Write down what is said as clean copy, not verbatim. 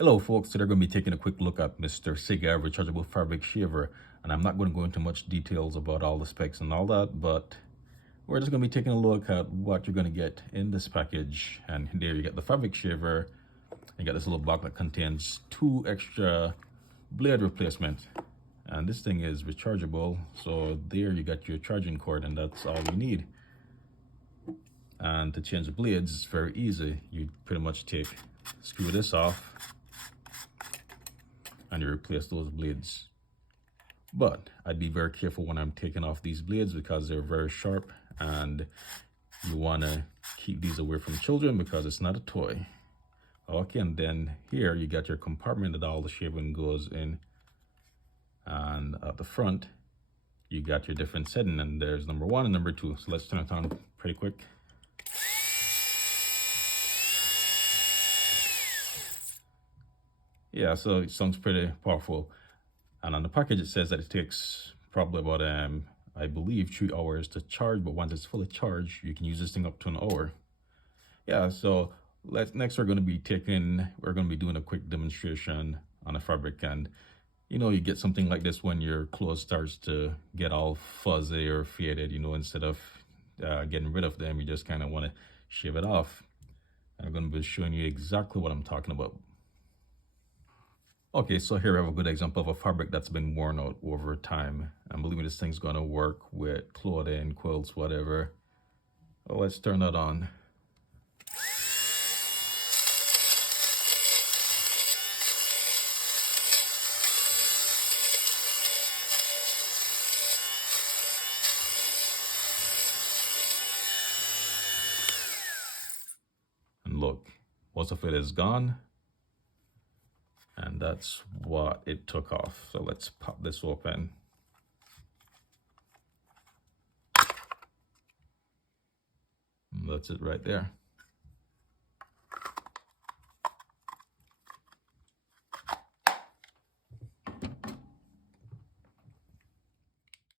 Hello folks, today we're going to be taking a quick look at Mr. SIGA Rechargeable Fabric Shaver, and I'm not going to go into much details about all the specs and all that, but we're just going to be taking a look at what you're going to get in this package. And there you get the fabric shaver. You got this little box that contains 2 extra blade replacements, and this thing is rechargeable, so there you got your charging cord, and that's all you need. And to change the blades, it's very easy. You pretty much screw this off and you replace those blades. But I'd be very careful when I'm taking off these blades because they're very sharp, and you want to keep these away from children because it's not a toy. Okay, and then here you got your compartment that all the shaving goes in, and at the front you got your different setting, and there's number 1 and number 2. So let's turn it on pretty quick. Yeah, so it sounds pretty powerful. And on the package it says that it takes probably about I believe 3 hours to charge, but once it's fully charged you can use this thing up to an hour. Yeah, so next we're going to be doing a quick demonstration on a fabric. And you know, you get something like this when your clothes starts to get all fuzzy or faded, you know, instead of getting rid of them, you just kind of want to shave it off. And I'm going to be showing you exactly what I'm talking about. Okay, so here we have a good example of a fabric that's been worn out over time. And believe me, this thing's gonna work with clothing, quilts, whatever. Well, let's turn that on. And look, most of it is gone. And that's what it took off. So let's pop this open. And that's it right there.